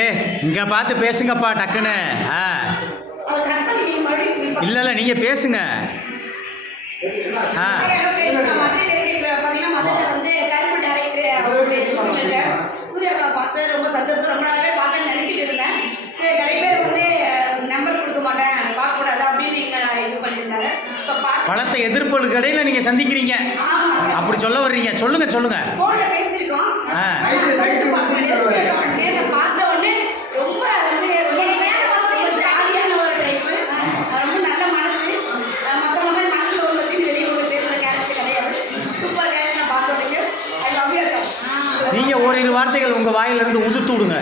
ஏ இங்கே பார்த்து பேசுங்கப்பா டக்குன்னு. இல்லை இல்லை நீங்கள் பேசுங்க. சூர்யாவை பார்த்து ரொம்ப சந்தோஷம். ரொம்ப நாளாவே பார்க்கணும்னு நினைச்சிட்டு இருந்தேன். சரி, நிறைய பேர் வந்து நம்பர் கொடுக்க மாட்டேன், பார்க்கக்கூடாது அப்படின்னு இது பண்ணிருந்தாங்க. பலத்த எதிர்ப்புகளுக்கு இடையில நீங்க சந்திக்கிறீங்க, அப்படி சொல்ல வர்றீங்க. சொல்லுங்க சொல்லுங்க. போன்ல பேசியிருக்கோம். நேரில் பார்த்த உடனே ரொம்ப வந்து ஜாலியான ஒரு டைப். ரொம்ப நல்ல மனசு. மற்றவங்க மாதிரி மனசுல ஒரு வச்சு வெளியே கொண்டு பேசுற கேரக்டர் கிடையாது. Super character. நான் பார்த்த உடனே ஐ லவ் யூ. நீங்க ஓரிரு வார்த்தைகள் உங்க வாயிலிருந்து உதுத்து விடுங்க.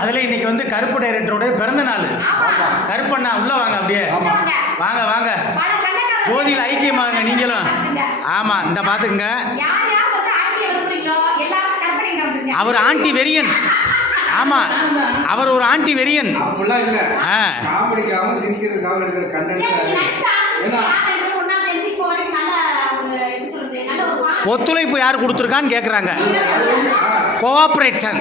அதுல இன்னைக்கு வந்து கருப்பு டைரக்டருடைய பிறந்த நாள். கருப்பண்ணா உள்ள வாங்க, அப்படியே வாங்க வாங்க. ஜோதியில் ஐக்கியமாங்க நீங்களும். ஆமா, இந்த பாத்துக்குங்க. அவர் ஆண்டி வெறியன். ஆமா, அவர் ஒரு ஆண்டி வெறியன். ஒத்துழைப்பு யார் கொடுத்துருக்கான்னு கேட்குறாங்க. கோஆப்ரேஷன்.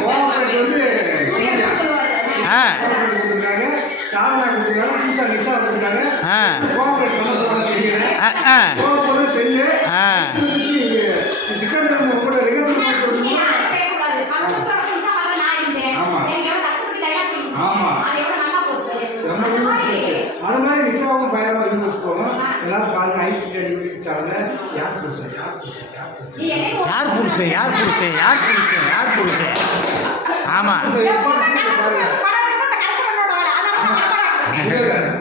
அது மாதிரி நிசாவும் பயமா யூஸ் போகும். எல்லாரும் பாருங்க, ஐசிடி அடிச்சாங்க. யார் புருஷன் யார் புருஷன் யார் புருஷன் யார் புருஷன் யார் புருஷன் யார் புருஷன் யார் புருஷன். ஆமா,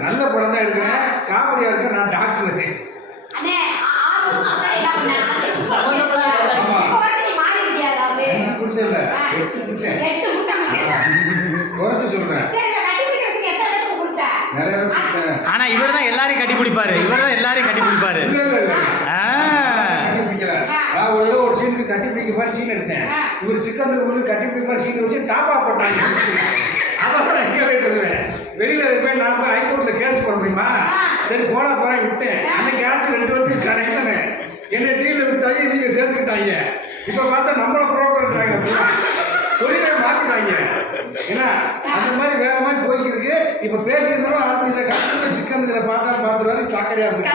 நல்ல படம் தான் எடுக்கிறேன். காமெடியா இருக்க. நான் டாக்டர். புருஷன் இல்ல, 8 புருஷன். குறைச்சு சொல்றேன். ஆனா இவர் தான் எல்லாரையும் கட்டிப்பிடிப்பாரு. இவர் தான் எல்லாரையும் கட்டிப்பிடிப்பாரு. ஒரு சீனுக்கு கட்டிப்பிடிக்க மாதிரி சீன் எடுத்தேன். இவர் சிக்கந்துக்கு கட்டிப்பிடிக்க மாதிரி சீன் வச்சு டாப்பா போட்டாங்க. அதான் நான் எங்கவே சொல்லுவேன். வெளியில போய் நான் போய் ஹைகோர்ட்ல கேஸ் போட முடியுமா? சரி போனா போறேன் விட்டேன். அன்னைக்கு ஆச்சு 2 வருஷத்துக்கு கனெக்ஷனு. என்ன டீல விட்டாங்க, இவங்க சேர்த்துக்கிட்டாங்க. இப்ப பார்த்தா நம்மள புரோக்கர்ன்றாங்க. தொழிலை மாத்திட்டாங்க. ஏன்னா அந்த மாதிரி வேற மாதிரி போய்க்கு இருக்கு. இப்ப பேசுறதும் அடுத்து இதை கட்டு சிக்கன் இதை பார்த்தா பார்த்துருவாரு. சாக்கடையா இருக்கு.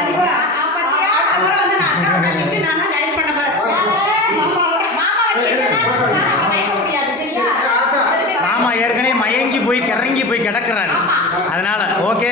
மாமா ஏற்கனவே மயங்கி போய் கிறங்கி போய் கிடக்குறாரு. அதனால ஓகே.